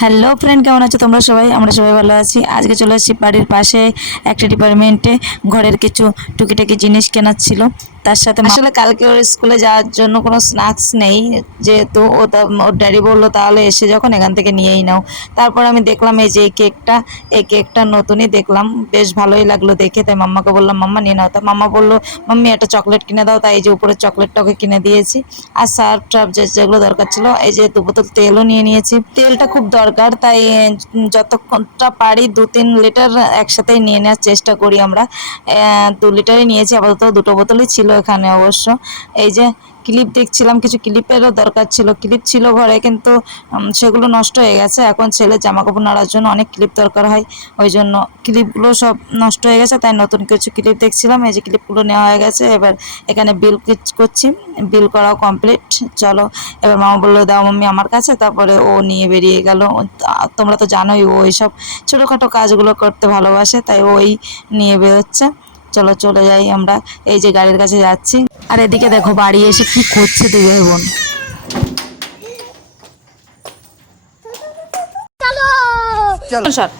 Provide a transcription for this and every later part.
Hello friend, কেমন আছো তোমরা সবাই? আমরা সবাই ভালো আছি। আজকে চলে এসেছি বাড়ির পাশে একটা ডিপার্টমেন্টে। ঘরের কিছু টুকিটাকি জিনিস কেনার ছিল। তার সাথে আসলে কালকে ওর স্কুলে যাওয়ার জন্য কোনো স্ন্যাক্স নেই, যেহেতু ওর ড্যাডি বললো তাহলে এসে যখন এখান থেকে নিয়েই নাও। তারপর আমি দেখলাম এই যে এই কেকটা নতুনই দেখলাম, বেশ ভালোই লাগলো দেখে। তাই মাম্মাকে বললাম মাম্মা নিয়ে নাও। তা মাম্মা বললো মাম্মি একটা চকলেট কিনে দাও। তাই এই যে উপরে চকলেটটা ওকে কিনে দিয়েছি। আর সার্ফ টার্ফ যেগুলো দরকার ছিল, এই যে 2 বোতল তেলও নিয়ে নিয়েছি। তেলটা খুব দরকার, তাই যতটা পারি 2-3 লিটার একসাথেই নিয়ে নেওয়ার চেষ্টা করি আমরা। 2 লিটারই নিয়েছি, আপাতত 2টো বোতলই ছিল এখানে অবশ্য। এই যে ক্লিপ দেখছিলাম, কিছু ক্লিপেরও দরকার ছিল। ক্লিপ ছিল ঘরে, কিন্তু সেগুলো নষ্ট হয়ে গেছে। এখন ছেলে জামা কাপড় নাড়ার জন্য অনেক ক্লিপ দরকার হয়, ওই জন্য ক্লিপগুলো সব নষ্ট হয়ে গেছে। তাই নতুন কিছু ক্লিপ দেখছিলাম। এই যে ক্লিপগুলো নেওয়া হয়ে গেছে। এবার এখানে বিল করছি, বিল করাও কমপ্লিট। চলো, এবার মামা বললো দাও মাম্মি আমার কাছে। তারপরে ও নিয়ে বেরিয়ে গেল। তোমরা তো জানোই ও এইসব ছোটোখাটো কাজগুলো করতে ভালোবাসে, তাই ওই নিয়ে বেরোচ্ছে। চলো চলে যাই আমরা। এই যে গাড়ির কাছে যাচ্ছি। আর এদিকে দেখো বাড়ি এসে কি করছে দুই ভাই বোন। চলো সর।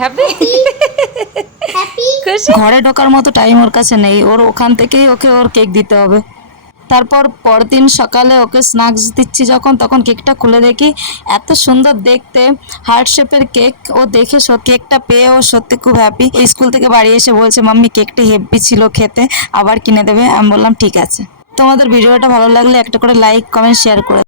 হ্যাপি ঘরে ঢোকার মতো টাইম ওর কাছে নেই, ওর ওখান থেকেই ওকে ওর কেক দিতে হবে। তারপর পরদিন সকালে ওকে স্ন্যাক্স দিচ্ছি যখন, তখন কেকটা খুলে দেখি এত সুন্দর দেখতে, হার্ট শেপের কেক। ও দেখে কেকটা পেয়ে ও সত্যি খুব হ্যাপি। স্কুল থেকে বাড়ি এসে বলছে মাম্মি কেকটা হেভি ছিল খেতে, আবার কিনে দেবে। আমি বললাম ঠিক আছে। তোমাদের ভিডিওটা ভালো লাগলে একটা করে লাইক কমেন্ট শেয়ার করে